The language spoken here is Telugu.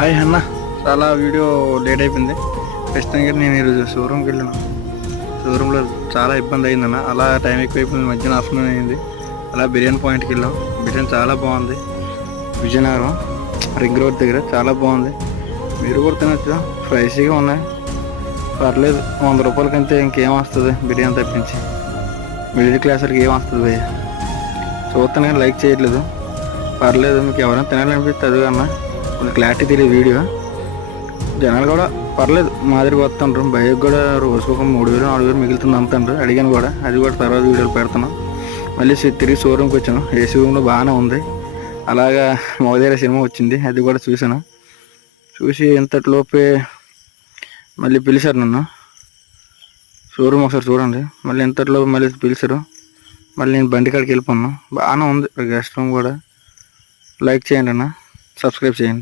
హాయ్ అన్న, చాలా వీడియో లేట్ అయిపోయింది. ఖచ్చితంగా నేను ఈరోజు షోరూమ్కి వెళ్ళాను. షోరూంలో చాలా ఇబ్బంది అయిందన్న. అలా టైం ఎక్కువైపోయింది, మధ్యాహ్నం ఆఫ్టర్నూన్ అయింది. అలా బిర్యానీ పాయింట్కి వెళ్ళాం. బిర్యానీ చాలా బాగుంది. విజయనగరం రింగ్ రోడ్ దగ్గర చాలా బాగుంది. మీరు కూడా తినచ్చు, స్పైసీగా ఉన్నాయి, పర్లేదు. 100 రూపాయలకంటే ఇంకేం వస్తుంది బిర్యానీ తప్పించి. మిడిల్ క్లాస్ వాళ్ళకి ఏం వస్తుంది భయ్య. చూస్తాను లైక్ చేయట్లేదు, పర్లేదు. మీకు ఎవరైనా తినాలనిపిస్తే అది అన్న కొంచెం క్లారిటీ తెలియదు వీడియో. జనాలు కూడా పర్లేదు మాదిరిగా వస్తుంటారు. బైక్ కూడా రోజుకు ఒక 3000 4000 మిగులుతుంది అమ్ముతుండ్రు. అడిగాను కూడా, అది కూడా తర్వాత వీడియోలు పెడుతున్నాం. మళ్ళీ తిరిగి షోరూమ్కి వచ్చాను. ఏసీ రూమ్లో బాగానే ఉంది. అలాగా మోదేరా సినిమా వచ్చింది, అది కూడా చూశాను. చూసి ఇంతట్లోపే మళ్ళీ పిలిచారు నన్ను. షోరూమ్ ఒకసారి చూడండి. మళ్ళీ ఇంతట్లోపు మళ్ళీ పిలిచారు. మళ్ళీ నేను బండి కాడికి వెళ్ళిపోన్నాను. బాగానే ఉంది గెస్ట్ రూమ్ కూడా. లైక్ చేయండి అన్న, సబ్స్క్రైబ్ చేయండి.